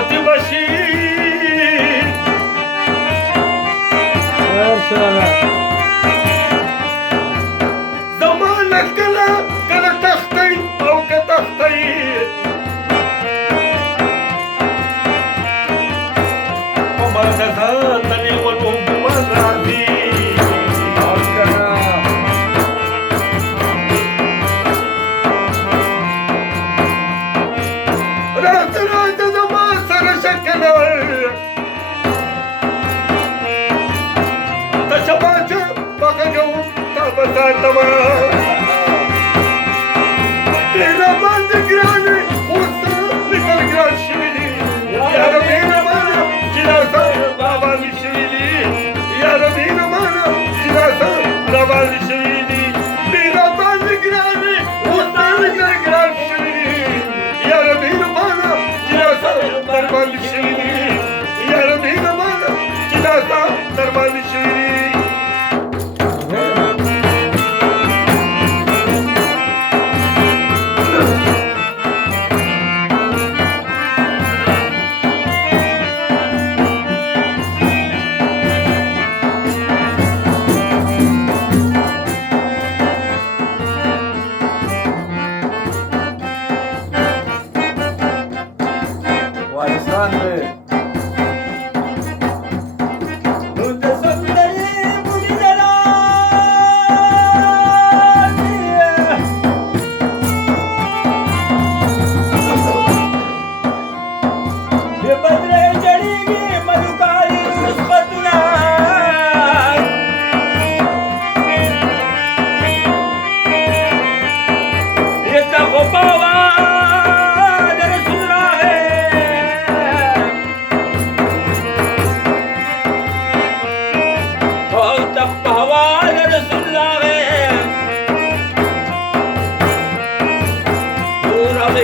ساعتی باشی زمان کله کله تختی او که تختی وما نزاتني والأم والعزيز तेरा बंद गिराने उतना निकल गिरा शिवली यार मेरा माना जिलासा बाबा शिवली यार मेरा माना जिलासा बाबा शिवली तेरा बंद गिराने उतना निकल गिरा शिवली यार मेरा माना जिलासा बाबा शिवली यार मेरा माना जिलासा बाबा शिवली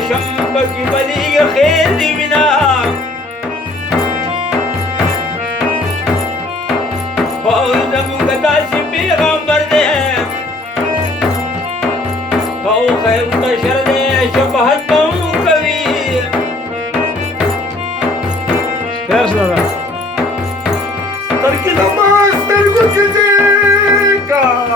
شمبك بليغ خير دي منا فوزا مقداش بيغمبر دي فو خير بشر دي شبهت موكوي سكرشنا تركي نماز تركو كزيكا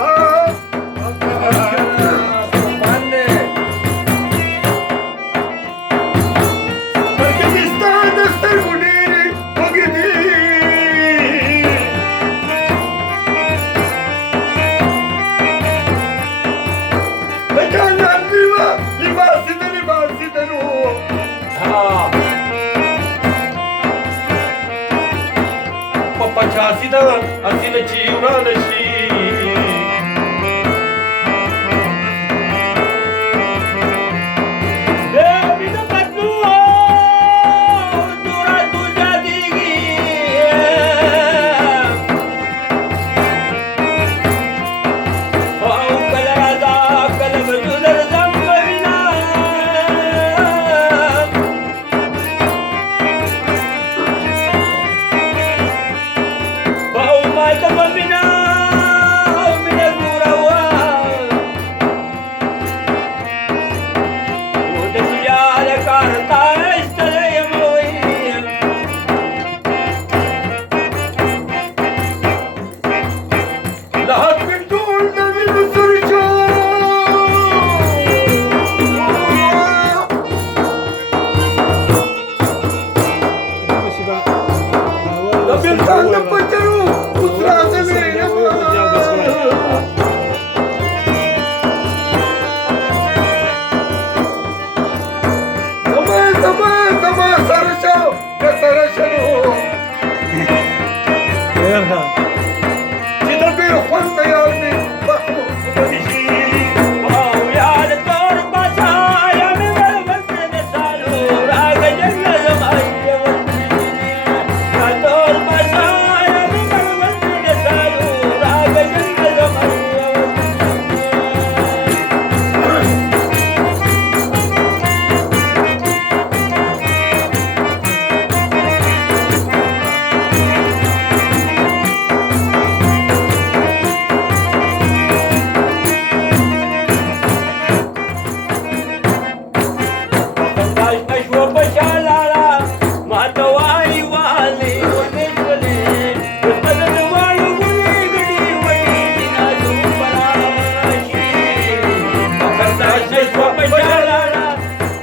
वजाला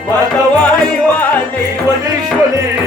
माता वाई वाली वजेश्वरी